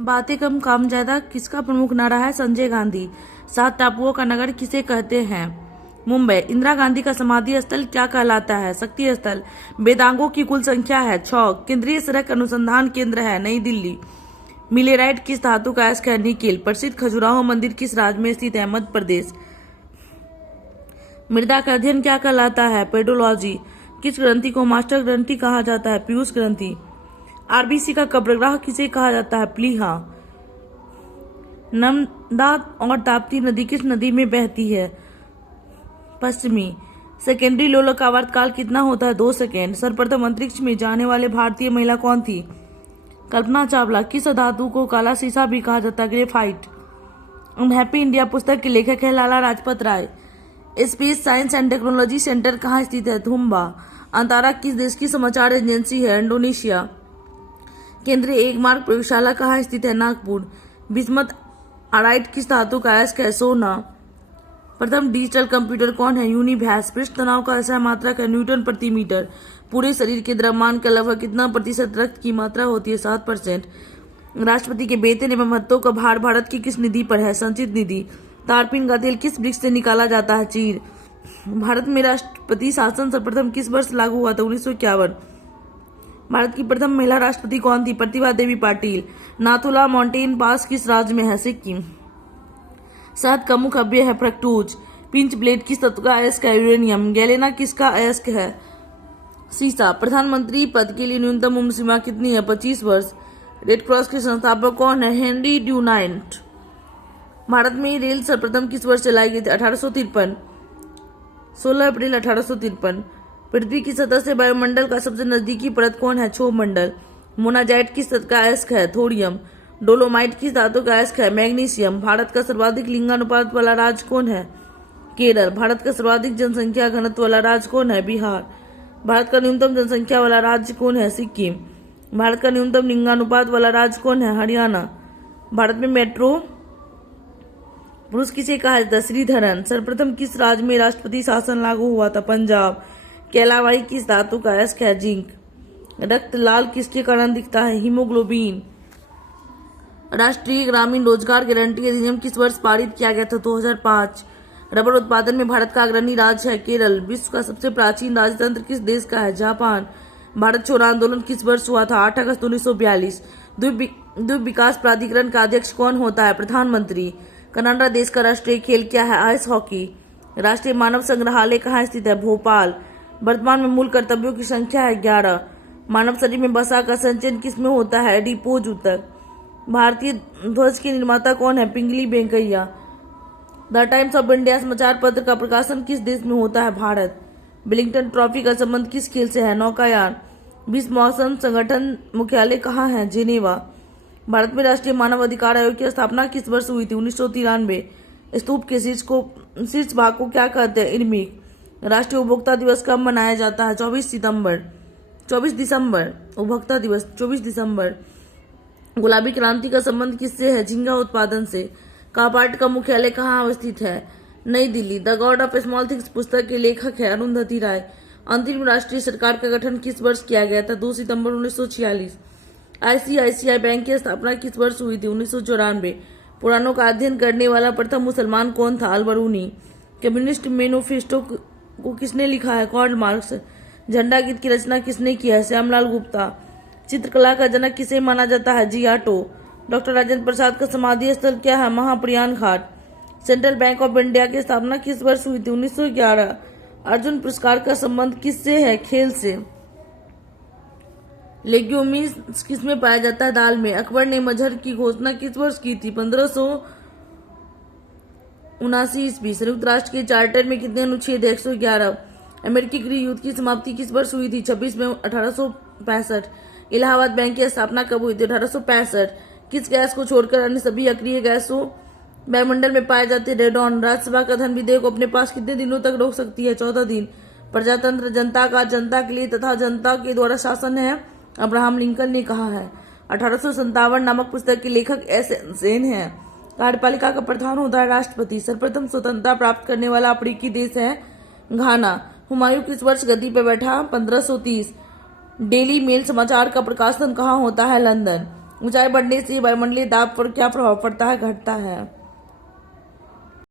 बातें कम काम ज्यादा किसका प्रमुख नारा है? संजय गांधी। 7 टापुओं का नगर किसे कहते हैं? मुंबई। इंदिरा गांधी का समाधि स्थल क्या कहलाता है? शक्ति स्थल। वेदांगों की कुल संख्या है 6। केंद्रीय सड़क अनुसंधान केंद्र है नई दिल्ली। मिलेराइट किस धातु का अयस्क है? निकेल। प्रसिद्ध खजुराहो मंदिर किस राज्य में स्थित है? मध्य प्रदेश। मृदा का अध्ययन क्या कहलाता है? पेडोलॉजी। किस ग्रंथि को मास्टर ग्रंथि कहा जाता है? पीयूष ग्रंथि। आरबीसी का कब्रगाह किसे कहा जाता है? प्लीहा। नर्मदा और ताप्ती नदी किस नदी में बहती है? पश्चिमी। सेकेंडरी लोलक का आवर्तकाल कितना होता है? 2 सेकेंड। सर्वप्रथम अंतरिक्ष में जाने वाले भारतीय महिला कौन थी? कल्पना चावला। किस धातु को काला शीशा भी कहा जाता है? ग्रेफाइट। हैप्पी इंडिया पुस्तक के लेखक है Lala Lajpat Rai. Space science and technology centre कहाँ स्थित है? थुम्बा। अंतारा किस देश की समाचार एजेंसी है? इंडोनेशिया। केंद्रीय एक मार्ग प्रयोगशाला कहाँ स्थित है? नागपुर। बिस्मथ आराइट किस धातु का अयस्क है? सोना। प्रथम डिजिटल कंप्यूटर कौन है? यूनिभैस। पृष्ठ तनाव का ऐसा मात्रक है? न्यूटन प्रति मीटर। पूरे शरीर के द्रव्यमान का लगभग कितना प्रतिशत रक्त की मात्रा होती है? 7%। राष्ट्रपति के वेतन एवं भत्तों का भार भारत की किस निधि पर है? संचित निधि। तारपीन का तेल किस वृक्ष से निकाला जाता है? चीड़। भारत में राष्ट्रपति शासन सर्वप्रथम किस वर्ष लागू हुआ था? 1951। भारत की प्रथम महिला राष्ट्रपति कौन थी? प्रतिभा देवी पाटिल। नाथुला माउंटेन पास किस राज्य में है? सिक्किम। शहद का मुख्य अव्यय है? फ्रक्टोज। पिंच ब्लेड किस तत्व का अयस्क है? यूरेनियम। गैलेना किसका अयस्क है? सीसा। प्रधानमंत्री पद के लिए न्यूनतम उम्र सीमा कितनी है? 25 वर्ष। रेड क्रॉस के संस्थापक कौन है? हेनरी ड्यूनांट। भारत में रेल सर्वप्रथम किस वर्ष चलाई गई थी? 1853। 16 अप्रैल 1853। पृथ्वी की सतह से वायुमंडल का सबसे नजदीकी परत कौन है? क्षोभ मंडल। मोनाजाइट किस तत्व का अयस्क है? थोरियम। डोलोमाइट किस धातु का अयस्क है? मैग्नीशियम। भारत का सर्वाधिक लिंगानुपात वाला राज्य कौन है? केरल। भारत का सर्वाधिक जनसंख्या घनत्व वाला राज्य कौन है? बिहार। भारत का न्यूनतम जनसंख्या वाला राज्य कौन है? सिक्किम। भारत का न्यूनतम लिंगानुपात वाला राज्य कौन है? हरियाणा। भारत में मेट्रो पुरुष किसे कहा जाता है? श्रीधरन। सर्वप्रथम किस राज्य में राष्ट्रपति शासन लागू हुआ था? पंजाब। कैलावाई किस धातु का अयस्क है? जिंक। रक्त लाल किसके कारण दिखता है? हीमोग्लोबिन। राष्ट्रीय ग्रामीण रोजगार गारंटी अधिनियम किस वर्ष पारित किया गया था? 2005। रबर उत्पादन में भारत का अग्रणी राज्य है? केरल। विश्व का सबसे प्राचीन राजतंत्र किस देश का है? जापान। भारत छोड़ो आंदोलन किस वर्ष हुआ था? 8 अगस्त 1942। द्वीप विकास प्राधिकरण का अध्यक्ष कौन होता है? प्रधानमंत्री। कनाडा देश का राष्ट्रीय खेल क्या है? Ice hockey. राष्ट्रीय मानव संग्रहालय कहाँ स्थित है? भोपाल। वर्तमान में मूल कर्तव्यों की संख्या है 11। मानव शरीर में वसा का संचयन किसमें होता है? एडिपोज ऊतक। भारतीय ध्वज के निर्माता कौन है? Pingali Venkayya. The Times of India समाचार पत्र का प्रकाशन किस देश में होता है? भारत। विलिंगटन ट्रॉफी का संबंध किस खेल से है? नौकायान। विश्व मौसम संगठन मुख्यालय कहाँ है? जेनेवा। भारत में राष्ट्रीय मानव अधिकार आयोग की स्थापना किस वर्ष हुई थी? 1993। स्तूप के शीर्ष भाग को क्या कहते हैं? इर्मिक। राष्ट्रीय उपभोक्ता दिवस कब मनाया जाता है? 24 दिसंबर। उपभोक्ता दिवस 24 दिसंबर। गुलाबी क्रांति का संबंध किससे है? झींगा उत्पादन से। कापार्ट का मुख्यालय कहाँ अवस्थित है? नई Delhi. The God of small things पुस्तक के लेखक है अरुंधति राय। अंतरिम राष्ट्रीय सरकार का गठन किस वर्ष किया गया था? 2 सितंबर 1946। आईसीआईसीआई बैंक की स्थापना किस वर्ष हुई थी? 1994। पुराणों का अध्ययन करने वाला प्रथम मुसलमान कौन था? अल-बरूनी। कम्युनिस्ट मैनिफेस्टो को किसने लिखा है? Karl Marx. झंडा गीत की रचना किसने किया है? श्यामलाल गुप्ता। चित्रकला का जनक किसे माना जाता है? जी आटो। डॉक्टर राजेंद्र प्रसाद का समाधि स्थल क्या है? महाप्रयाण घाट। सेंट्रल बैंक ऑफ इंडिया की स्थापना किस वर्ष हुई थी? 1911। अर्जुन पुरस्कार का संबंध किससे है? खेल से। लेग्यूमिन्स किसमें पाया जाता है? दाल में। अकबर ने मजहर की घोषणा किस वर्ष की थी? 1579 ईस्वी। संयुक्त राष्ट्र के चार्टर में कितने अनुच्छेद? 111। अमेरिकी गृह युद्ध की समाप्ति किस वर्ष हुई थी? 26 मई 1865। इलाहाबाद बैंक की स्थापना कब हुई थी? 1865। किस गैस को छोड़कर अन्य सभी अक्रिय गैसों वायुमंडल में पाए जाते? रेडॉन। राज्यसभा का धन विधेयक अपने पास कितने दिनों तक रोक सकती है? 14 दिन। प्रजातंत्र जनता का जनता के लिए तथा जनता के द्वारा शासन है, अब्राहम लिंकन ने कहा है। 1857 नामक पुस्तक के लेखक एस एन सेन है। कार्यपालिका का प्रधान होता है राष्ट्रपति। सर्वप्रथम स्वतंत्रता प्राप्त करने वाला अफ्रीकी देश है घाना। हुमायूं किस वर्ष गद्दी पर बैठा? 1530। डेली मेल समाचार का प्रकाशन कहाँ होता है? लंदन। ऊंचाई बढ़ने से वायुमंडलीय दाब पर क्या प्रभाव पड़ता है, घटता है?